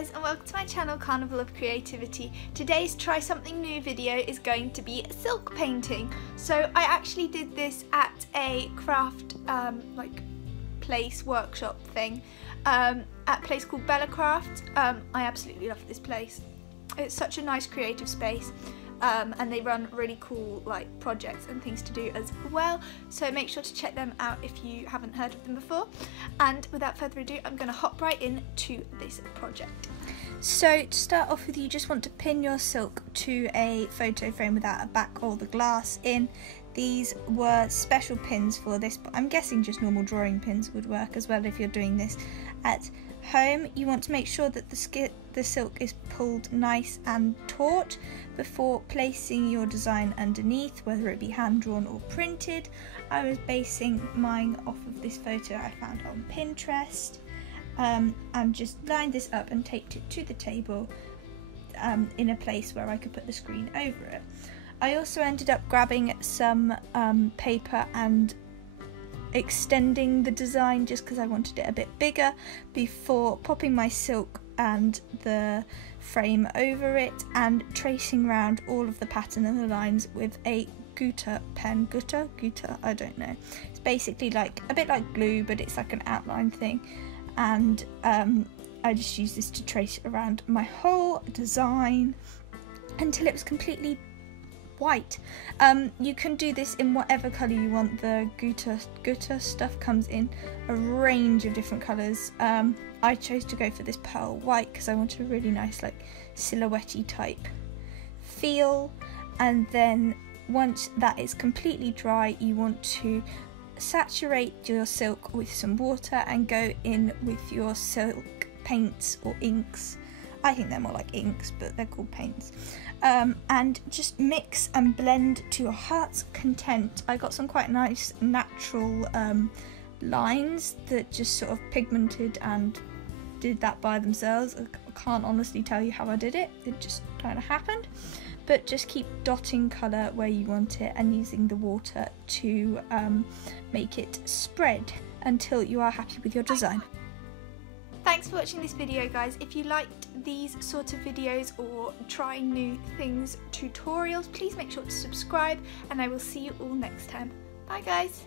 guys, and welcome to my channel Carnival of Creativity. Today's try something new video is going to be silk painting. So I actually did this at a craft place workshop thing at a place called Bella Craft. I absolutely love this place. It's such a nice creative space. And they run really cool projects and things to do as well, so make sure to check them out if you haven't heard of them before. And without further ado, I'm going to hop right into this project. So to start off with, you just want to pin your silk to a photo frame without a back or the glass in. These were special pins for this, but I'm guessing just normal drawing pins would work as well if you're doing this at home. You want to make sure that the silk is pulled nice and taut before placing your design underneath, whether it be hand drawn or printed. I was basing mine off of this photo I found on Pinterest, and just lined this up and taped it to the table in a place where I could put the screen over it. I also ended up grabbing some paper and extending the design just because I wanted it a bit bigger before popping my silk and the frame over it and tracing around all of the pattern and the lines with a Gutta pen. Gutta, I don't know. It's basically like a bit like glue, but it's like an outline thing, and I just used this to trace around my whole design until it was completely white. You can do this in whatever colour you want. The Gutta stuff comes in a range of different colours. I chose to go for this pearl white because I wanted a really nice silhouette-y type feel. And then once that is completely dry, you want to saturate your silk with some water and go in with your silk paints or inks. I think they're more like inks, but they're called paints. And just mix and blend to your heart's content. I got some quite nice natural lines that just sort of pigmented and did that by themselves. I can't honestly tell you how I did it. It just kind of happened. But just keep dotting colour where you want it and using the water to make it spread until you are happy with your design. Thanks for watching this video, guys. If you liked these sort of videos or trying new things tutorials, please make sure to subscribe, and I will see you all next time. Bye guys.